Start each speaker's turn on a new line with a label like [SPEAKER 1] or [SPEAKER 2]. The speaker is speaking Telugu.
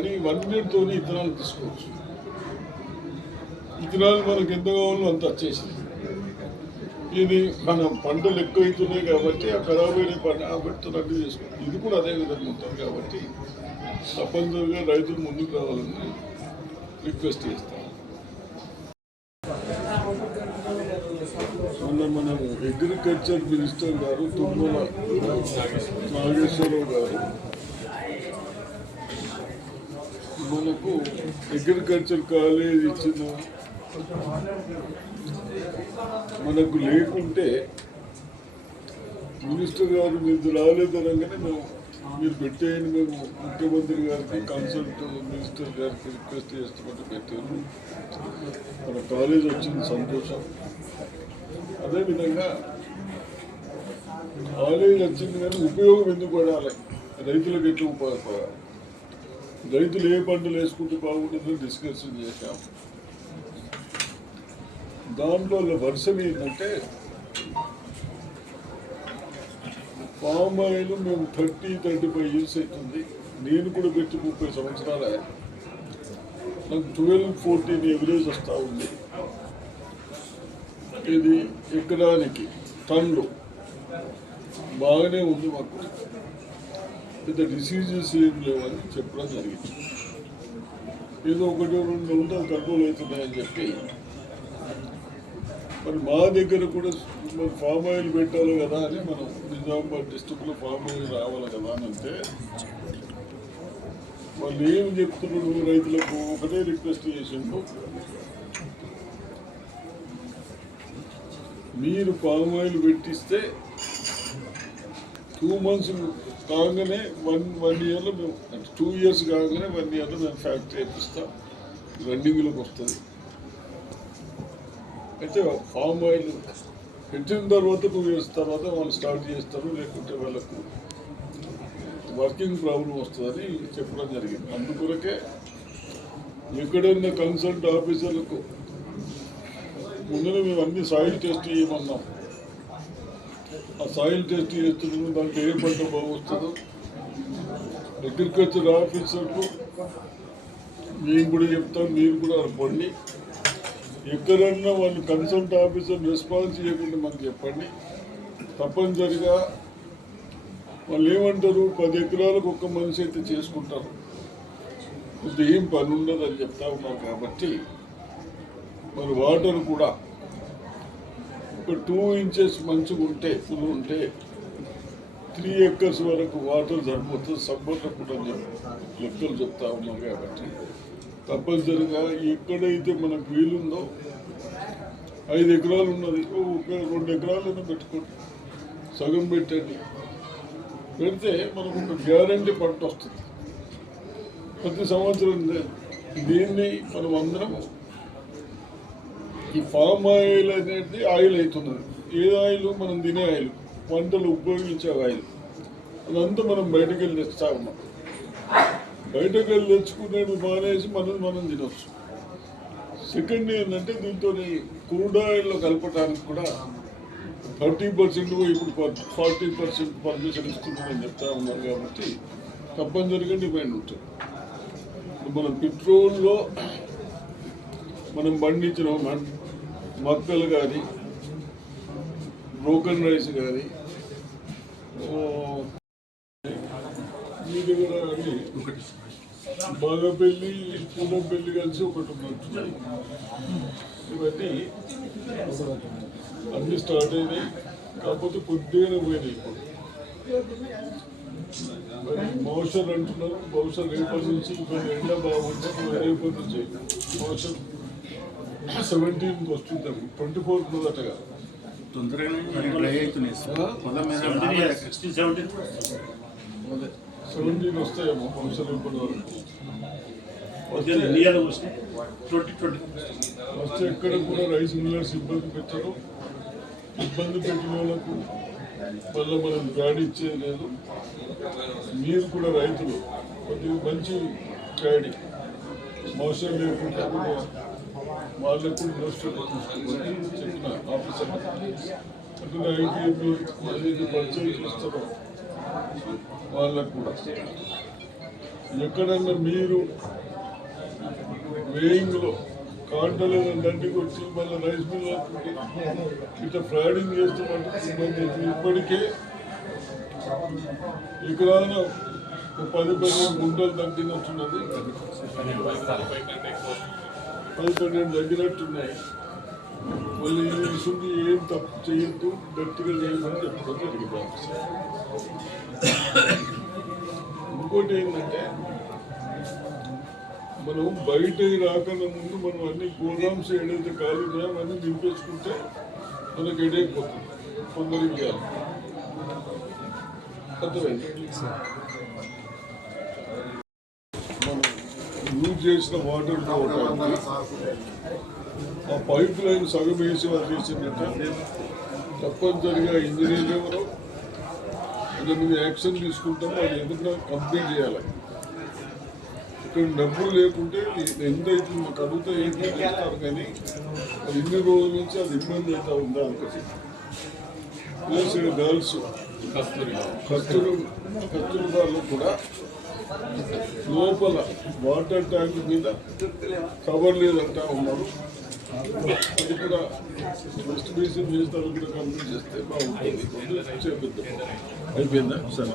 [SPEAKER 1] కానీ ఇవన్నిటితో ఇత్తనాలు తీసుకోవచ్చు. ఇత్తనాలు మనకు ఎంత కావాలో అంత వచ్చేసింది. ఇది మన పంటలు ఎక్కువ అవుతున్నాయి కాబట్టి ఆ ఖరాబ్ అయిన పంట ఆ రద్దు చేసుకోవాలి ఇది కూడా అదే విధంగా ఉంటుంది కాబట్టి తప్పనిసరిగా రైతులు ముందుకు రావాలని రిక్వెస్ట్ చేస్తాను మొన్న మన అగ్రికల్చర్ మినిస్టర్ గారు తుమ్మల నాగేశ్వరరావు గారు మనకు అగ్రికల్చర్ కాలేజ్ ఇచ్చిన. మనకు లేకుంటే మినిస్టర్ గారు మీరు రాలేదనగానే మేము మీరు పెట్టేయండి మేము ముఖ్యమంత్రి గారికి కన్సల్ట్ మినిస్టర్ గారికి రిక్వెస్ట్ చేస్తున్నట్టు పెట్టారు మన కాలేజ్ వచ్చింది సంతోషం. అదేవిధంగా కాలేజ్ వచ్చింది కానీ ఉపయోగం ఎందుకు పడాలి? రైతులకు ఎట్లా ఉపయోగపడాలి? రైతులు ఏ పంటలు వేసుకుంటే బాగుంటుందో డిస్కషన్ చేశాము దాంట్లో వర్షం ఏంటంటే పామ్ ఆయిల్ మేము థర్టీ థర్టీ ఫైవ్ ఇయర్స్ అవుతుంది. నేను కూడా పెట్టి ముప్పై సంవత్సరాలే నాకు ట్వెల్వ్ ఫోర్టీన్ ఎవరేజ్ వస్తూ ఉంది. ఇది ఎకరానికి టన్లు బాగానే ఉంది మాకు. పెద్ద డిసీజెస్ ఏం లేవని చెప్పడం జరిగింది. ఏదో ఒకటి రెండు ఉంటే కంట్రోల్ అవుతున్నాయని చెప్పి. మరి మా దగ్గర కూడా మరి ఫామ్ ఆయిల్ పెట్టాలి కదా అని మనం నిజామాబాద్ డిస్టిక్లో ఫామ్ ఆయిల్ రావాలి కదా అని అంటే వాళ్ళు ఏం చెప్తున్నాడు రైతులకు ఒకటే రిక్వెస్ట్ చేసిండు మీరు పామ్ ఆయిల్ పెట్టిస్తే టూ మంత్స్ కాగానే వన్ వన్ ఇయర్లో మేము టూ ఇయర్స్ కాగానే వన్ ఇయర్లో మేము ఫ్యాక్టరీ వేపిస్తాం రన్నింగ్లోకి వస్తుంది. అయితే ఫామ్ ఆయిల్ పెట్టిన తర్వాత టూ ఇయర్స్ తర్వాత వాళ్ళు స్టార్ట్ చేస్తారు లేకుంటే వాళ్ళకు వర్కింగ్ ప్రాబ్లం వస్తుందని చెప్పడం జరిగింది. అందుకొరకే ఎక్కడైనా కన్సల్ట్ ఆఫీసర్లకు ముందునే మేము అన్ని సాయిల్ టెస్ట్ చేయమన్నాం. ఆ సాయిల్ టెస్ట్ చేస్తున్నాము దాంట్లో ఏ పంట బాగొస్తుందో అగ్రికల్చర్ ఆఫీసర్లు మేము కూడా చెప్తాం మీరు కూడా అనుకోండి. ఎక్కడన్నా వాళ్ళు కన్సల్ట్ ఆఫీసర్ రెస్పాన్స్ చేయకుండా మాకు చెప్పండి. తప్పనిసరిగా వాళ్ళు ఏమంటారు పది ఎకరాలకు ఒక్క మనిషి అయితే చేసుకుంటారు. ఇది ఏం పని ఉండదు అని చెప్తా ఉన్నారు కాబట్టి మరి వాటర్ కూడా ఒక టూ ఇంచెస్ మంచిగా ఉంటే ఫుల్ ఉంటే త్రీ ఎకర్స్ వరకు వాటర్ సరిపోతుంది సమ్మర్లో కూడా అని చెప్పి లెక్కలు చెప్తా ఉన్నారు కాబట్టి. తప్పనిసరిగా ఎక్కడైతే మనకు వీలుందో ఐదు ఎకరాలు ఉన్నది ఒక రెండు ఎకరాలైనా పెట్టుకోండి సగం పెట్టండి. పెడితే మనకు ఒక గ్యారంటీ పంట వస్తుంది. ప్రతి సంవత్సరం దీన్ని మనం అందరం ఈ ఫామ్ ఆయిల్ అనేది ఆయిల్ అవుతున్నది. ఏ ఆయిల్? మనం తినే ఆయిల్. వంటలు ఉపయోగించే ఆయిల్. అదంతా మనం బయటకు వెళ్ళి తెస్తా ఉన్నాం. బయటకు వెళ్ళి తెచ్చుకునేది మానేసి మనం మనం తినొచ్చు. సెకండ్ ఏంటంటే దీంతో క్రూడ్ ఆయిల్లో కలపడానికి కూడా థర్టీ పర్సెంట్ ఇప్పుడు ఫార్టీ పర్సెంట్ పర్మిషన్ ఇస్తున్నామని చెప్తా ఉన్నారు కాబట్టి తప్పనిసరిగా డిమాండ్ ఉంటుంది. మనం పెట్రోల్లో మనం పండించిన మక్కలు కానీ బ్రోకన్ రైస్ కానీ మీ దగ్గర అన్ని బాగా పెళ్ళి పూనం పెళ్ళి కలిసి ఒకటి ఉన్నట్టు. ఇవన్నీ అన్ని స్టార్ట్ అయినాయి. కాకపోతే కొద్దిగానే పోయినాయి ఇప్పుడు. బహుశా అంటున్నారు. బహుశా రేపటి నుంచి ఇప్పుడు ఎండ బాగుంటే రేపటి నుంచి బహుశా సెవెంటీన్కి వస్తుంది ట్వంటీ ఫోర్ ఉన్నదటగా
[SPEAKER 2] తొందరగానే డ్రై అవుతున్నాయి. సార్
[SPEAKER 3] సిక్స్టీన్ సెవెంటీన్
[SPEAKER 1] అదే సెవెంటీన్ వస్తాయేమో రేపటి వరకు. వస్తే ఎక్కడ కూడా రైస్ మిల్లర్స్ ఇబ్బంది పెట్టరు. ఇబ్బంది పెట్టిన వాళ్ళకు మళ్ళీ మనం ఇచ్చేది లేదు. మీరు కూడా రైతులు కొద్దిగా మంచి గాడి మోసం లేకుండా కూడా వాళ్ళకు కూడా న్యూస్ పేపర్ చెప్పిన ఆఫీసర్ అట్లా ఐటీఎంఈ ఏదైతే పరిచయం చేస్తారో వాళ్ళకు కూడా. ఎక్కడన్నా మీరు వేయింగ్లో కాంటలేదు దండికి వచ్చి మళ్ళీ రైస్ మిల్ ఇట్లా ఫ్రాడింగ్ చేస్తున్నట్టు ఇబ్బంది ఇప్పటికే ఇక్కడ పది పదిహేను గుంటలు తగ్గినట్టున్నది పది పన్నెండు తగ్గినట్టున్నాయి. మళ్ళీ ఈ విషయం ఏం తప్పు చేయొద్దు గట్టిగా చేయమని చెప్పడం జరిగింది ఇంకోటి ఏంటంటే మనం బయట రాకుండా ముందు మనం అన్ని గోదామ్స్ ఏడైతే ఖాళీ ఉన్నాయో? అవన్నీ నింపేసుకుంటే మనకి ఎడైపోతుంది కొందరికి అర్థమైంది మనం యూజ్ చేసిన వాటర్ ఆ పైప్ లైన్ సగం వేసి వాళ్ళు చేసిందంటే తప్పనిసరిగా ఇంజనీర్ ఎవరో మీద యాక్షన్ తీసుకుంటాం అది ఏదైనా కంప్లీట్ చేయాలి. ఇక్కడ డబ్బులు లేకుంటే ఎంత అవుతుంది మాకు అడుగుతా ఏంటి చేస్తారు కానీ అది ఇన్ని రోజుల నుంచి అది ఇబ్బంది అవుతా ఉందా అనుకోసి ప్లస్ గర్ల్స్ కత్తులు కత్తులు వాళ్ళు కూడా లోపల వాటర్ ట్యాంక్ మీద కవర్ లేదంటా ఉన్నారు. అది కూడా ఫస్ట్ బేసిన్ చేస్తారు కూడా కంప్లీట్ చేస్తే బాగుంటుంది. చేపిద్దాం అయిపోయిందా? సరే.